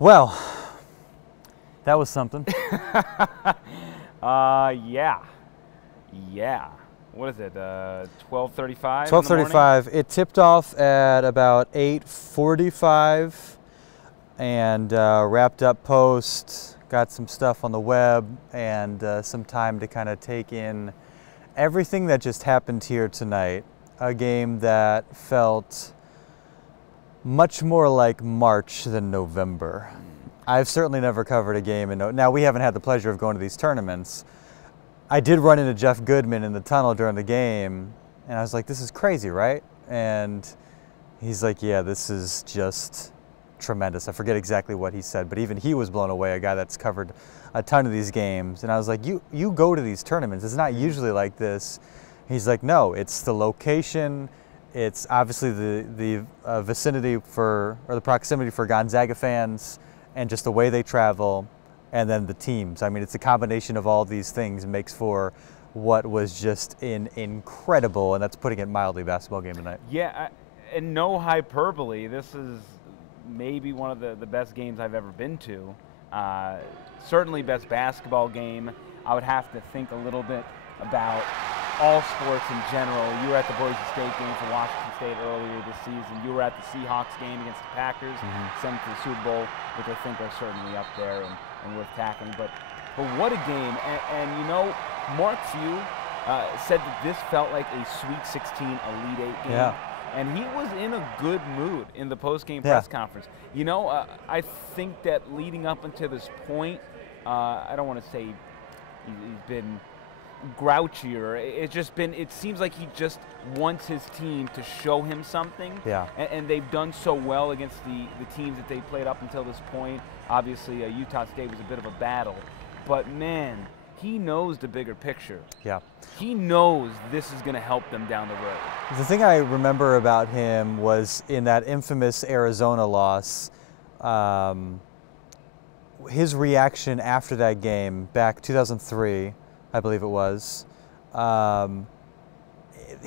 Well, that was something. Yeah. What is it? 12:35. 12:35. It tipped off at about 8:45, and wrapped up post. Got some stuff on the web and some time to kind of take in everything that just happened here tonight. A game that felt much more like March than November. I've certainly never covered a game now we haven't had the pleasure of going to these tournaments. I did run into Jeff Goodman in the tunnel during the game, and I was like, this is crazy, right? And he's like, yeah, this is just tremendous. I forget exactly what he said, but even he was blown away, a guy that's covered a ton of these games. And I was like, you go to these tournaments, it's not usually like this. He's like, no, it's the location, it's obviously the vicinity or the proximity for Gonzaga fans, and just the way they travel, and then the teams. I mean, it's a combination of all these things makes for what was just an incredible, and that's putting it mildly, basketball game tonight. Yeah, and no hyperbole. This is maybe one of the best games I've ever been to. Certainly best basketball game. I would have to think a little bit about all sports in general. You were at the Boise State game for Washington State earlier this season. You were at the Seahawks game against the Packers, sent to the Super Bowl, which I think are certainly up there and worth tackling. But what a game. And you know, Mark Few said that this felt like a Sweet 16 Elite 8 game. Yeah. And he was in a good mood in the post-game press conference. You know, I think that leading up until this point, I don't want to say he's been grouchier. It seems like he just wants his team to show him something. Yeah. And they've done so well against the teams that they played up until this point. Obviously, Utah State was a bit of a battle. But man, he knows the bigger picture. Yeah. He knows this is going to help them down the road. The thing I remember about him was in that infamous Arizona loss, his reaction after that game back 2003, I believe it was,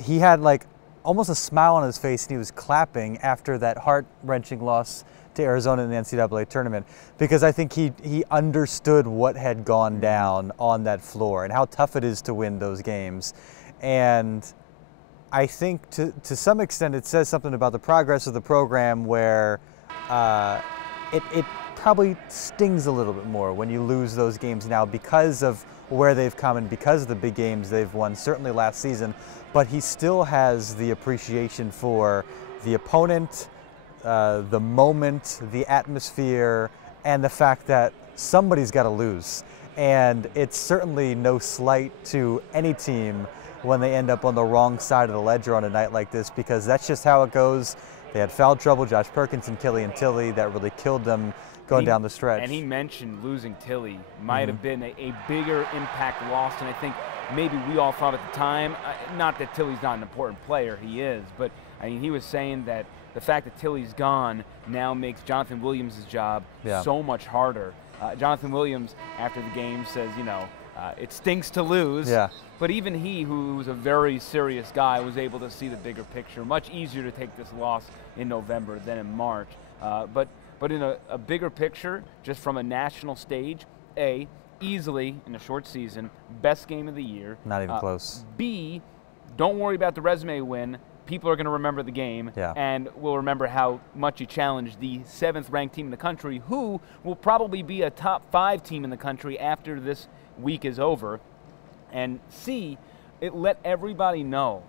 he had like almost a smile on his face, and he was clapping after that heart-wrenching loss to Arizona in the NCAA tournament, because I think he understood what had gone down on that floor and how tough it is to win those games. And I think to some extent it says something about the progress of the program, where it probably stings a little bit more when you lose those games now because of where they've come and because of the big games they've won, certainly last season. But he still has the appreciation for the opponent, the moment, the atmosphere, and the fact that somebody's got to lose. And it's certainly no slight to any team when they end up on the wrong side of the ledger on a night like this, because that's just how it goes. They had foul trouble, Josh Perkins and Killian Tilly, that really killed them going down the stretch. And he mentioned losing Tilly might have been a bigger impact loss than I think maybe we all thought at the time. Not that Tilly's not an important player, he is, but I mean, he was saying that the fact that Tilly's gone now makes Jonathan Williams' job so much harder. Jonathan Williams, after the game, says, you know, it stinks to lose, but even he, who's a very serious guy, was able to see the bigger picture. Much easier to take this loss in November than in March. But in a bigger picture, just from a national stage, A, easily, in a short season, best game of the year. Not even close. B, don't worry about the resume win. People are going to remember the game, and will remember how much you challenged the 7th-ranked team in the country, who will probably be a top 5 team in the country after this week is over. And C, it let everybody know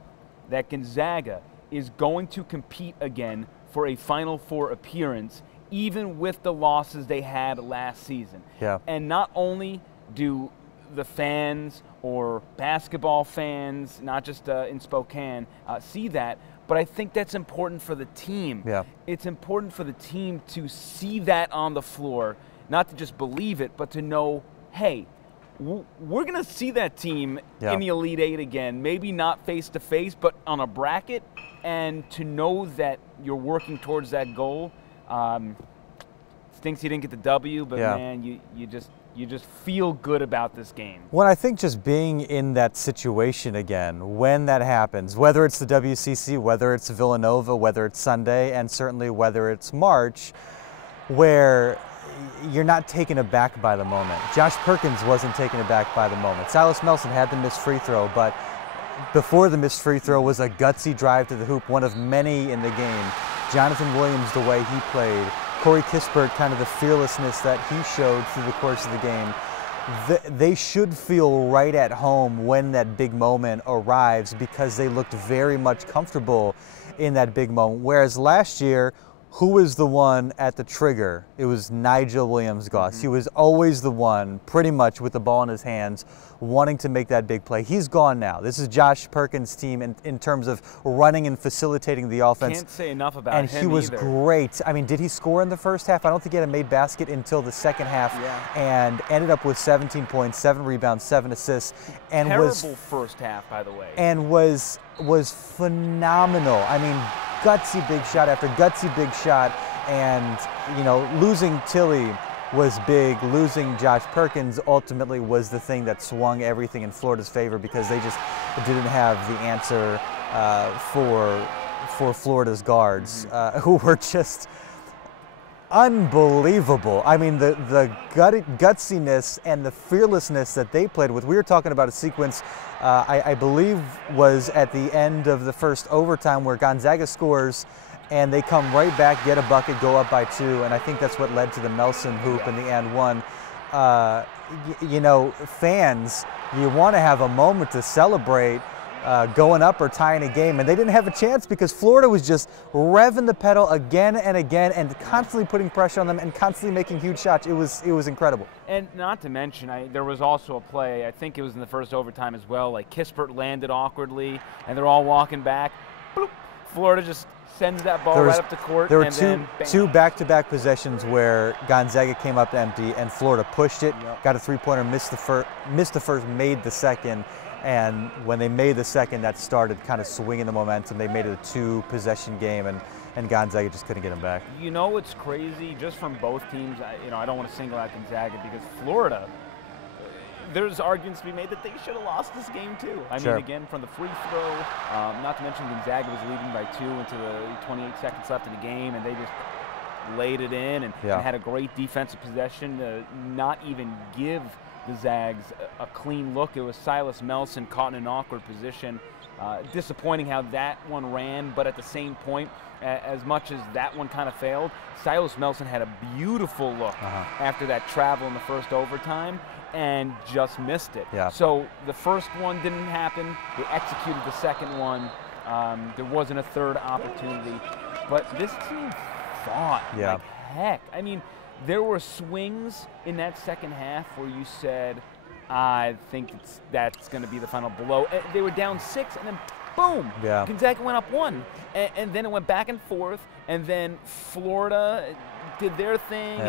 that Gonzaga is going to compete again for a Final Four appearance, even with the losses they had last season. And not only do the fans or basketball fans, not just in Spokane, see that, but I think that's important for the team. It's important for the team to see that on the floor, not to just believe it, but to know, hey, we're going to see that team in the Elite 8 again, maybe not face-to-face, but on a bracket, and to know that you're working towards that goal. Stinks you didn't get the W, but man, you just feel good about this game. Well, I think just being in that situation again, when that happens, whether it's the WCC, whether it's Villanova, whether it's Sunday, and certainly whether it's March, where you're not taken aback by the moment. Josh Perkins wasn't taken aback by the moment. Silas Melson had the missed free throw, but before the missed free throw was a gutsy drive to the hoop, one of many in the game. Jonathan Williams, the way he played. Corey Kispert, kind of the fearlessness that he showed through the course of the game. They should feel right at home when that big moment arrives because they looked very much comfortable in that big moment. Whereas last year, who was the one at the trigger? It was Nigel Williams-Goss. He was always the one, pretty much with the ball in his hands, wanting to make that big play. He's gone now. This is Josh Perkins' team in terms of running and facilitating the offense. Can't say enough about him And he was either. great. I mean, did he score in the first half? I don't think he had a made basket until the second half, and ended up with 17 points, 7 rebounds, 7 assists. And terrible first half, by the way. And was phenomenal. I mean, gutsy big shot after gutsy big shot, and you know, losing Tilly was big. Losing Josh Perkins ultimately was the thing that swung everything in Florida's favor because they just didn't have the answer for Florida's guards, who were just unbelievable. I mean, the gutsiness and the fearlessness that they played with. We were talking about a sequence, I believe was at the end of the first overtime where Gonzaga scores and they come right back, get a bucket, go up by 2, and I think that's what led to the Melson hoop and the and one. You know, fans, you want to have a moment to celebrate going up or tying a game, and they didn't have a chance because Florida was just revving the pedal again and again and constantly putting pressure on them and constantly making huge shots. It was incredible. And not to mention, there was also a play, I think it was in the first overtime as well, like Kispert landed awkwardly and they're all walking back. Bloop. Florida just sends that ball right up the court. There were two back-to-back possessions where Gonzaga came up empty and Florida pushed it, got a three-pointer, missed the first, made the second. And when they made the second, that started kind of swinging the momentum. They made it a 2-possession game, and Gonzaga just couldn't get them back. You know what's crazy, just from both teams, I don't want to single out Gonzaga because Florida, there's arguments to be made that they should have lost this game too. I mean, again, from the free throw, not to mention Gonzaga was leading by 2 into the 28 seconds left in the game, and they just laid it in and had a great defensive possession to not even give the Zags a clean look. It was Silas Melson caught in an awkward position. Disappointing how that one ran, but at the same point, as much as that one kind of failed, Silas Melson had a beautiful look after that travel in the first overtime and just missed it. So the first one didn't happen. They executed the second one. There wasn't a third opportunity, but this team fought like heck. I mean, there were swings in that second half where you said, I think that's going to be the final blow. They were down 6, and then boom, Gonzaga went up 1. And then it went back and forth, and then Florida did their thing,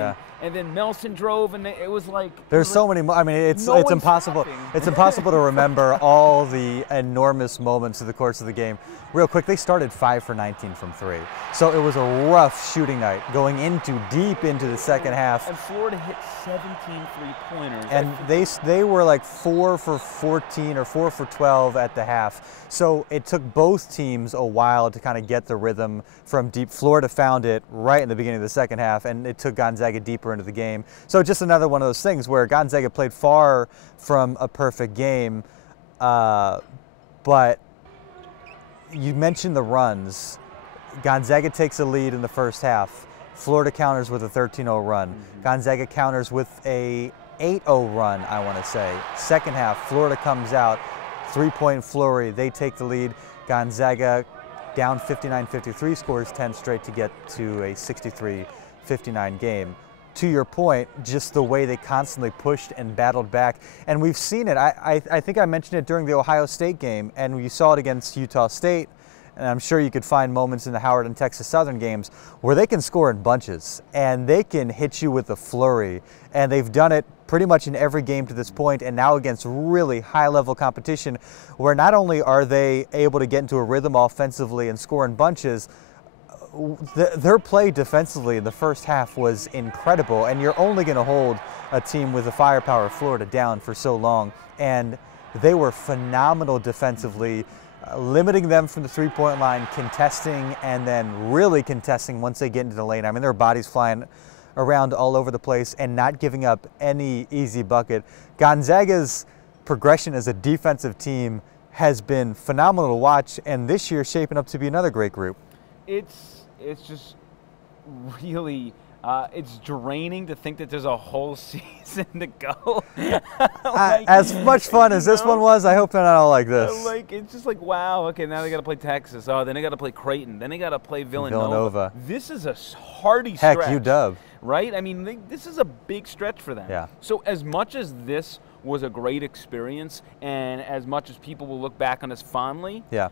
and then Melson drove, and it was like there's so many. I mean, it's impossible. It's impossible to remember all the enormous moments of the course of the game. Real quick, they started 5 for 19 from 3, so it was a rough shooting night going deep into the second half. And Florida hit 17 3-pointers. And they were like 4 for 14 or 4 for 12 at the half. So it took both teams a while to kind of get the rhythm from deep. Florida found it right in the beginning of the second half, and it took Gonzaga deeper into the game. So just another one of those things where Gonzaga played far from a perfect game, but you mentioned the runs. Gonzaga takes a lead in the first half. Florida counters with a 13-0 run. Gonzaga counters with a 8-0 run, I want to say. Second half, Florida comes out, 3-point flurry. They take the lead. Gonzaga down 59-53, scores 10 straight to get to a 63-59 game. To your point, just the way they constantly pushed and battled back. And we've seen it. I think I mentioned it during the Ohio State game, and we saw it against Utah State. And I'm sure you could find moments in the Howard and Texas Southern games where they can score in bunches and they can hit you with a flurry. And they've done it pretty much in every game to this point, and now against really high-level competition where not only are they able to get into a rhythm offensively and score in bunches, their play defensively in the first half was incredible, and you're only going to hold a team with the firepower of Florida down for so long. And they were phenomenal defensively, limiting them from the three-point line, contesting, and then really contesting once they get into the lane. I mean, there were bodies flying around all over the place and not giving up any easy bucket. Gonzaga's progression as a defensive team has been phenomenal to watch, and this year shaping up to be another great group. It's just really it's draining to think that there's a whole season to go. As much fun as this one was, I hope they're not all like this. Like, it's just like, wow, okay, now they got to play Texas. Oh, then they got to play Creighton. Then they got to play Villanova. This is a hardy stretch. Heck, UW. Right? I mean, this is a big stretch for them. Yeah. So as much as this was a great experience and as much as people will look back on us fondly, yeah,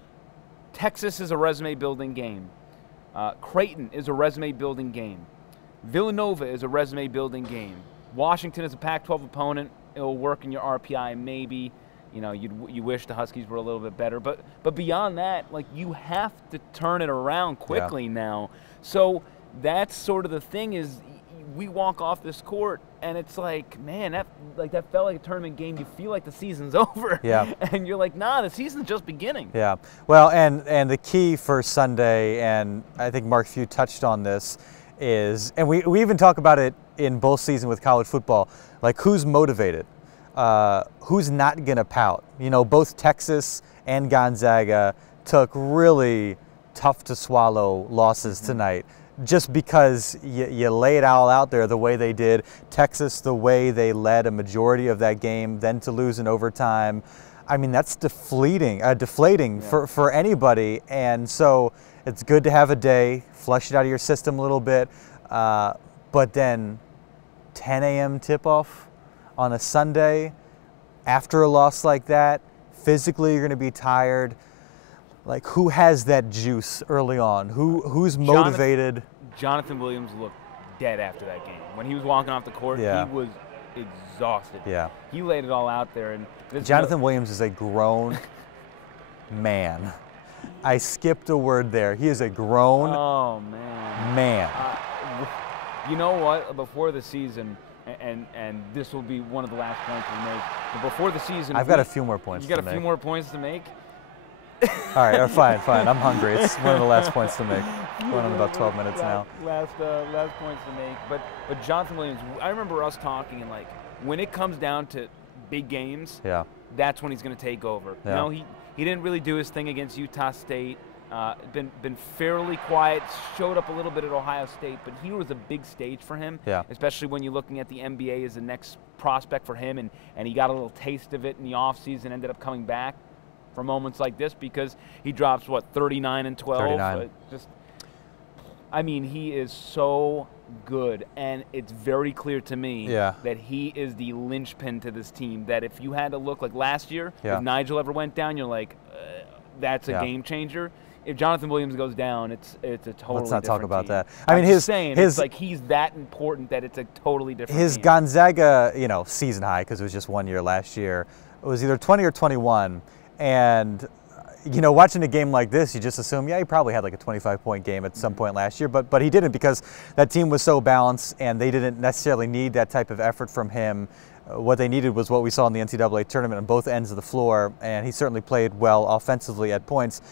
Texas is a resume-building game. Creighton is a resume-building game. Villanova is a resume-building game. Washington is a Pac-12 opponent. It'll work in your RPI maybe. You know, you wish the Huskies were a little bit better. But beyond that, like, you have to turn it around quickly now. So that's sort of the thing is we walk off this court and it's like, man, that felt like a tournament game. You feel like the season's over. Yeah. And you're like, nah, the season's just beginning. Yeah. Well, and the key for Sunday, and I think Mark Few touched on this, is, and we even talk about it in both seasons with college football, like who's motivated, who's not going to pout. You know, both Texas and Gonzaga took really tough to swallow losses tonight just because you lay it all out there the way they did. Texas, the way they led a majority of that game, then to lose in overtime. I mean, that's deflating for anybody. And so it's good to have a day, flush it out of your system a little bit, but then 10 a.m. tip-off on a Sunday after a loss like that, physically you're going to be tired. Like, who has that juice early on? Who's motivated? Jonathan Williams looked dead after that game. When he was walking off the court, he was exhausted. Yeah. He laid it all out there. And Jonathan Williams is a grown man. I skipped a word there. He is a grown man. You know what? Before the season, and this will be one of the last points we make, but before the season, I've got a few more points to make. You got a few more points to make? All right, fine. I'm hungry. It's one of the last points to make. Going on about 12 minutes now. Last points to make. But Jonathan Williams, I remember us talking, and like when it comes down to big games, that's when he's going to take over. Yeah. You know, he didn't really do his thing against Utah State. Been fairly quiet. Showed up a little bit at Ohio State, but here was a big stage for him. Yeah. Especially when you're looking at the NBA as the next prospect for him, and he got a little taste of it in the offseason. Ended up coming back for moments like this because he drops, what, 39 and 12? 39. I mean, he is so good, and it's very clear to me that he is the linchpin to this team, that if you had to look like last year, if Nigel ever went down, you're like, that's a game changer. If Jonathan Williams goes down, it's a totally different team. Let's not talk about team. that. I mean, it's like he's that important that it's a totally different team. Gonzaga, season high, because it was just 1 year last year, it was either 20 or 21. And, watching a game like this, you just assume, he probably had like a 25-point game at some point last year, but he didn't, because that team was so balanced and they didn't necessarily need that type of effort from him. What they needed was what we saw in the NCAA tournament on both ends of the floor, and he certainly played well offensively at points.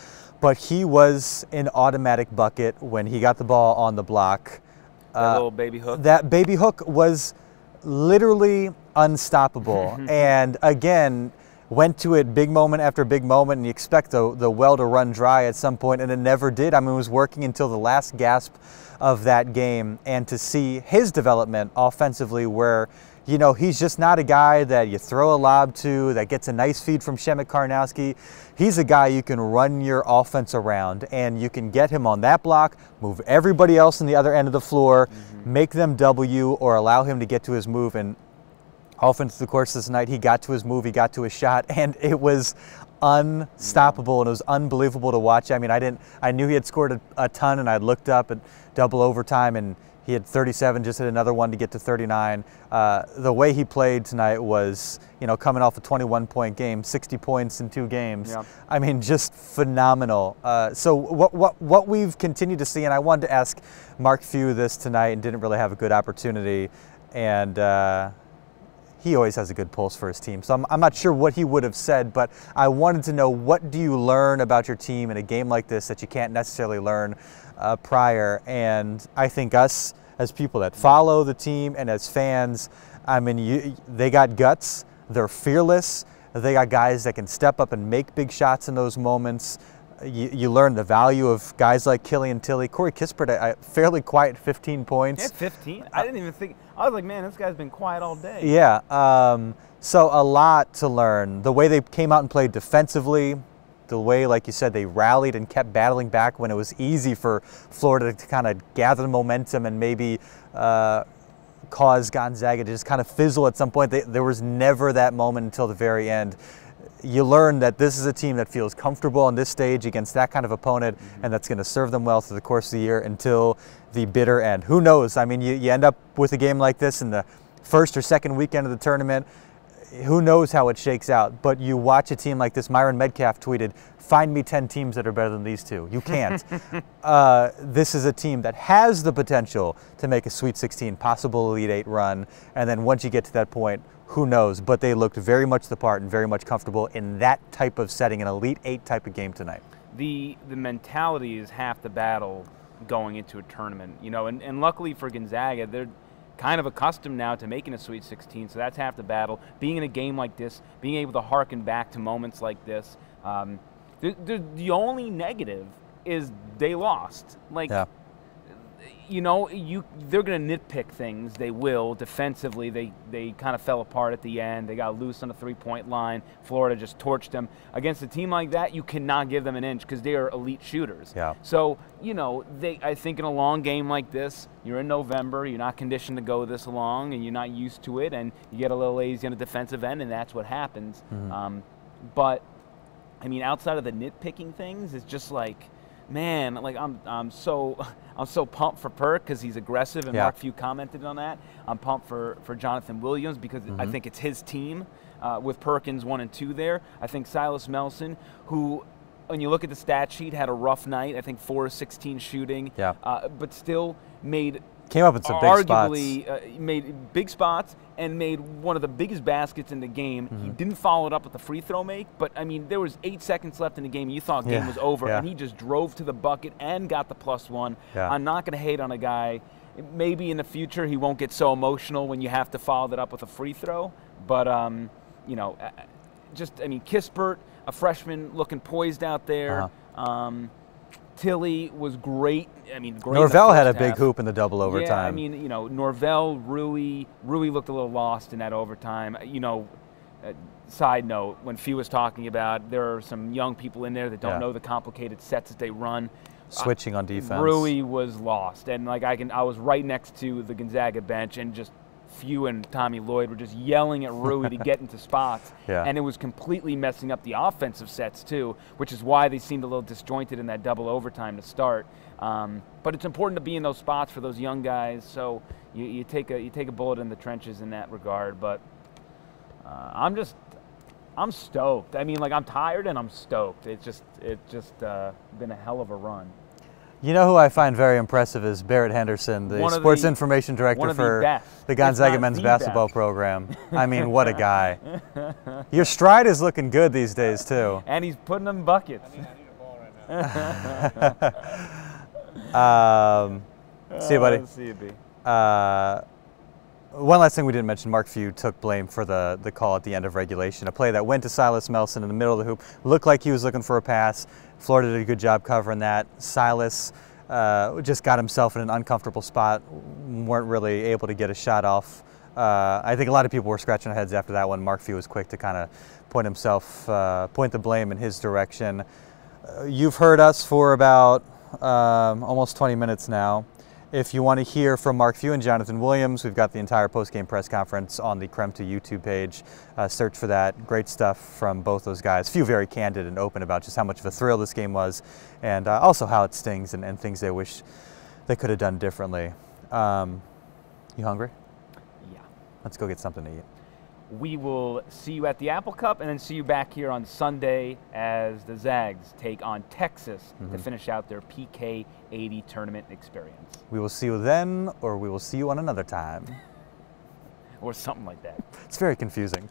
But he was an automatic bucket when he got the ball on the block. That little baby hook? That baby hook was literally unstoppable. And again, went to it big moment after big moment, and you expect the well to run dry at some point, and it never did. I mean, it was working until the last gasp of that game. And to see his development offensively where, he's just not a guy that you throw a lob to, that gets a nice feed from Shemek Karnowski. He's a guy you can run your offense around, and you can get him on that block, move everybody else on the other end of the floor, make them W, or allow him to get to his move. And offense the course this night, he got to his move, he got to his shot, and it was unstoppable, and it was unbelievable to watch. I mean, I knew he had scored a ton, and I looked up at double overtime, and he had 37, just hit another one to get to 39. The way he played tonight was, coming off a 21-point game, 60 points in 2 games. Yeah. I mean, just phenomenal. So what we've continued to see, and I wanted to ask Mark Few this tonight and didn't really have a good opportunity, and he always has a good pulse for his team. So I'm not sure what he would have said, but I wanted to know, what do you learn about your team in a game like this that you can't necessarily learn prior? And I think us as people that follow the team and as fans, I mean, they got guts. They're fearless. They got guys that can step up and make big shots in those moments. You learn the value of guys like Killian Tilly. Corey Kispert, fairly quiet, 15 points. Yeah, 15. I didn't even think. I was like, man, this guy's been quiet all day. Yeah. So a lot to learn. The way they came out and played defensively, the way, like you said, they rallied and kept battling back when it was easy for Florida to kind of gather momentum and maybe cause Gonzaga to just kind of fizzle at some point. There was never that moment until the very end. You learn that this is a team that feels comfortable on this stage against that kind of opponent, and that's going to serve them well through the course of the year until the bitter end. Who knows? I mean, you end up with a game like this in the first or second weekend of the tournament. Who knows how it shakes out? But you watch a team like this. Myron Metcalf tweeted, "Find me 10 teams that are better than these two." You can't. This is a team that has the potential to make a Sweet 16, possible Elite 8 run, and then once you get to that point, who knows? But they looked very much the part and very much comfortable in that type of setting, an Elite 8 type of game tonight. The mentality is half the battle going into a tournament, you know, and luckily for Gonzaga, they're kind of accustomed now to making a Sweet 16, so that's half the battle. Being in a game like this, being able to harken back to moments like this, the only negative is they lost. Like, yeah. You know, they're going to nitpick things. They will. Defensively, they kind of fell apart at the end. They got loose on the three-point line. Florida just torched them. Against a team like that, you cannot give them an inch because they are elite shooters. Yeah. So, you know, I think in a long game like this, you're in November, you're not conditioned to go this long, and you're not used to it, and you get a little lazy on the defensive end, and that's what happens. But, I mean, outside of the nitpicking things, it's just like, man, like I'm so pumped for Perk because he's aggressive, and Mark Few commented on that. I'm pumped for Jonathan Williams because I think it's his team with Perkins 1 and 2 there. I think Silas Melson, who, when you look at the stat sheet, had a rough night. I think 4 of 16 shooting, but still came up with some big spots. Made big spots and made one of the biggest baskets in the game. He didn't follow it up with the free throw make, but I mean, there was 8 seconds left in the game. You thought game was over, and he just drove to the bucket and got the +1. I'm not going to hate on a guy. Maybe in the future he won't get so emotional when you have to follow that up with a free throw, but you know, I mean, Kispert, a freshman looking poised out there. Tilly was great. I mean, great. Norvell had a big hoop in the double overtime. Yeah, I mean, you know, Norvell, Rui looked a little lost in that overtime. You know, side note, when Fee was talking about there are some young people in there that don't know the complicated sets that they run. Switching on defense. Rui was lost, and like I was right next to the Gonzaga bench, and just Few and Tommy Lloyd were just yelling at Rui to get into spots, and it was completely messing up the offensive sets too, which is why they seemed a little disjointed in that double overtime to start. But it's important to be in those spots for those young guys, so you take a bullet in the trenches in that regard. But I'm stoked. I mean, like, I'm tired and I'm stoked. It's just been a hell of a run. You know who I find very impressive is Barrett Henderson, the sports information director for the Gonzaga men's basketball program. I mean, what a guy. Your stride is looking good these days, too. And he's putting them buckets. I need a ball right now. See you, buddy. See you, B. One last thing we didn't mention, Mark Few took blame for the call at the end of regulation. A play that went to Silas Melson in the middle of the hoop. Looked like he was looking for a pass. Florida did a good job covering that. Silas just got himself in an uncomfortable spot, weren't really able to get a shot off. I think a lot of people were scratching their heads after that one. Mark Few was quick to kind of point the blame in his direction. You've heard us for about almost 20 minutes now. If you want to hear from Mark Few and Jonathan Williams, we've got the entire post-game press conference on the Krem 2 YouTube page. Search for that. Great stuff from both those guys. Few very candid and open about just how much of a thrill this game was, and also how it stings and things they wish they could have done differently. You hungry? Yeah. Let's go get something to eat. We will see you at the Apple Cup and then see you back here on Sunday as the Zags take on Texas to finish out their PK80 tournament experience. We will see you then, or we will see you on another time. Or something like that. It's very confusing.